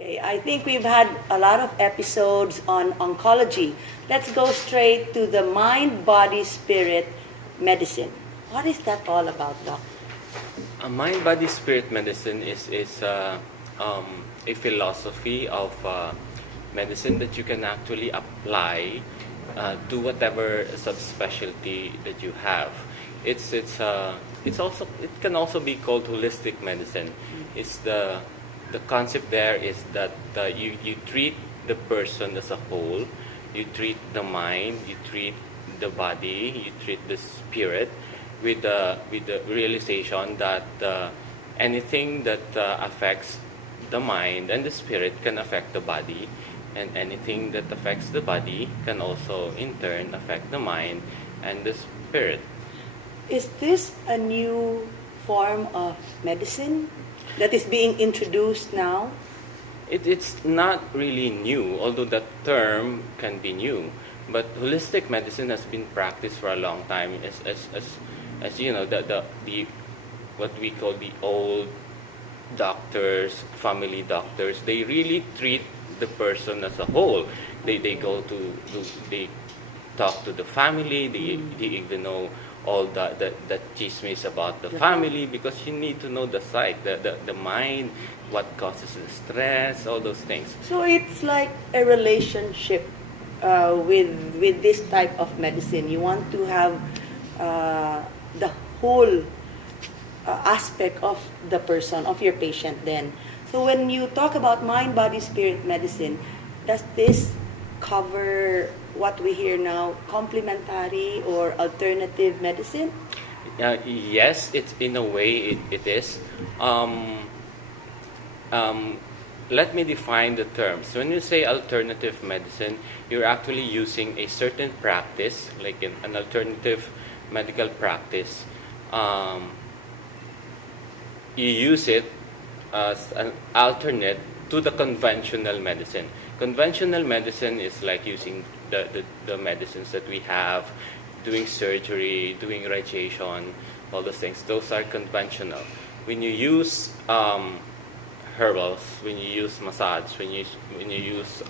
Okay, I think we've had a lot of episodes on oncology. Let's go straight to the mind, body, spirit medicine. What is that all about, Doc? Mind, body, spirit medicine is a philosophy of medicine that you can actually apply to whatever subspecialty that you have. It can also be called holistic medicine. It's the concept there is that you treat the person as a whole. You treat the mind, you treat the body, you treat the spirit with the realization that anything that affects the mind and the spirit can affect the body, and anything that affects the body can also in turn affect the mind and the spirit. Is this a new form of medicine that is being introduced now? It's not really new, although that term can be new. But holistic medicine has been practiced for a long time. As you know, the what we call the old doctors, family doctors, they really treat the person as a whole. They go they talk to the family. They even know all the chismes about the family, because you need to know the psyche, the mind, what causes the stress, all those things. So it's like a relationship with this type of medicine. You want to have the whole aspect of the person, of your patient then. So when you talk about mind, body, spirit medicine, does this cover what we hear now, complementary or alternative medicine? Yes, it's in a way it is. Let me define the terms. When you say alternative medicine, you're actually using a certain practice, like an alternative medical practice. You use it as an alternate to the conventional medicine. Conventional medicine is like using the medicines that we have, doing surgery, doing radiation, all those things. Those are conventional. When you use herbals, when you use massage, when you use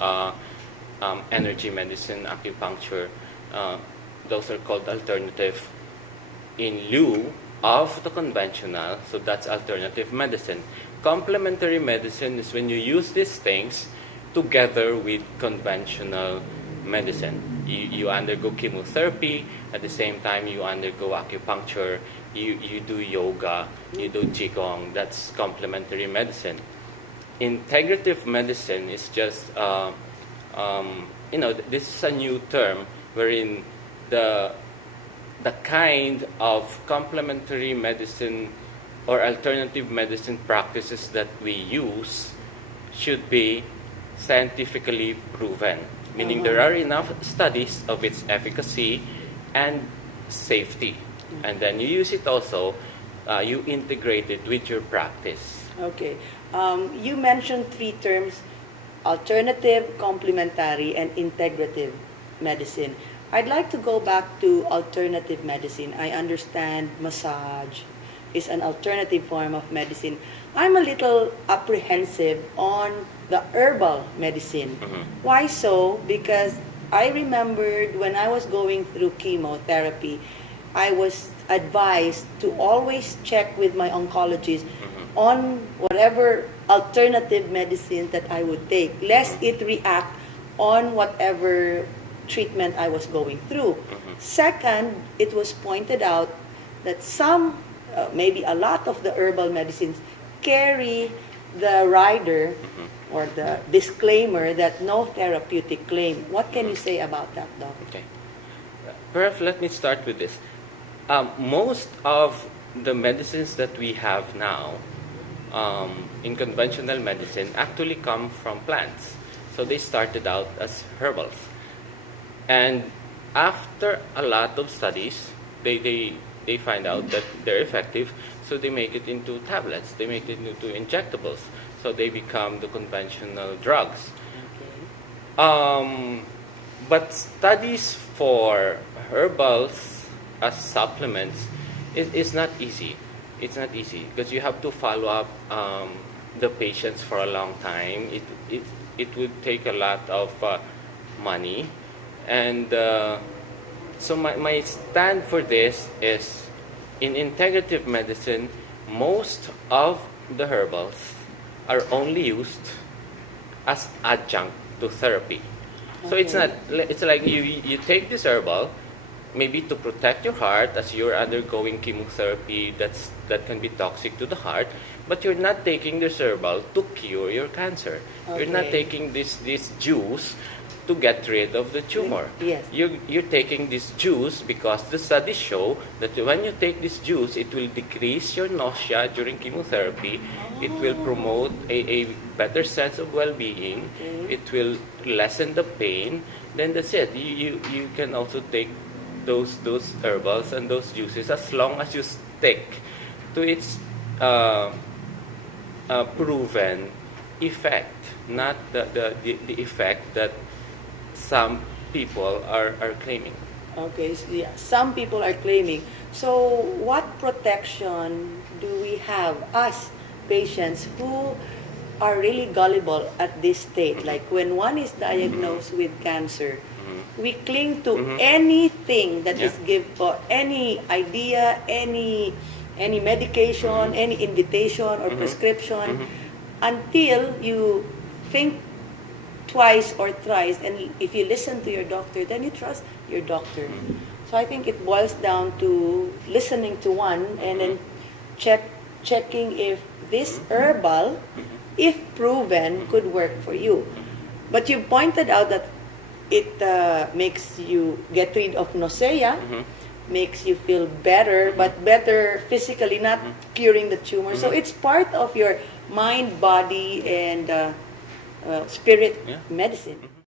energy medicine, acupuncture, those are called alternative in lieu of the conventional. So that's alternative medicine. Complementary medicine is when you use these things together with conventional medicine. You undergo chemotherapy, at the same time you undergo acupuncture, you do yoga, you do qigong. That's complementary medicine. Integrative medicine is just this is a new term wherein the kind of complementary medicine or alternative medicine practices that we use should be scientifically proven, meaning there are enough studies of its efficacy and safety, and then you use it also, you integrate it with your practice. Okay. You mentioned three terms: alternative, complementary, and integrative medicine. I'd like to go back to alternative medicine. I understand massage is an alternative form of medicine. I'm a little apprehensive on the herbal medicine. Mm-hmm. Why so? Because I remembered when I was going through chemotherapy, I was advised to always check with my oncologist on whatever alternative medicine that I would take, lest it react on whatever treatment I was going through. Second, it was pointed out that some, maybe a lot of the herbal medicines carry the rider or the disclaimer that no therapeutic claim. What can you say about that, Doc? Okay. Perhaps let me start with this. Most of the medicines that we have now in conventional medicine actually come from plants. So they started out as herbals. And after a lot of studies, they find out that they're effective, so they make it into tablets, they make it into injectables, so they become the conventional drugs. But studies for herbals as supplements is not easy. It's not easy because you have to follow up the patients for a long time. It would take a lot of money. And so my stand for this is, in integrative medicine, most of the herbals are only used as adjunct to therapy. So it's Okay. not, it's like you take this herbal maybe to protect your heart as you're undergoing chemotherapy that can be toxic to the heart, but you're not taking this herbal to cure your cancer. You're not Okay. taking this juice to get rid of the tumor. Yes. You're taking this juice because the studies show that when you take this juice, it will decrease your nausea during chemotherapy. It will promote a better sense of well-being. Okay. It will lessen the pain. Then that's it. You can also take those herbals and those juices as long as you stick to its proven effect, not the effect that some people are claiming. Okay, so yeah, some people are claiming. So, what protection do we have as patients who are really gullible at this state? Like when one is diagnosed with cancer, we cling to anything that is Yeah. or any idea, any medication, any invitation or prescription, until you think twice or thrice, and if you listen to your doctor, then you trust your doctor. So I think it boils down to listening to one and then checking if this herbal, if proven, could work for you. But you pointed out that it makes you get rid of nausea, makes you feel better, but better physically, not curing the tumor. So it's part of your mind, body, and spirit Yeah. medicine.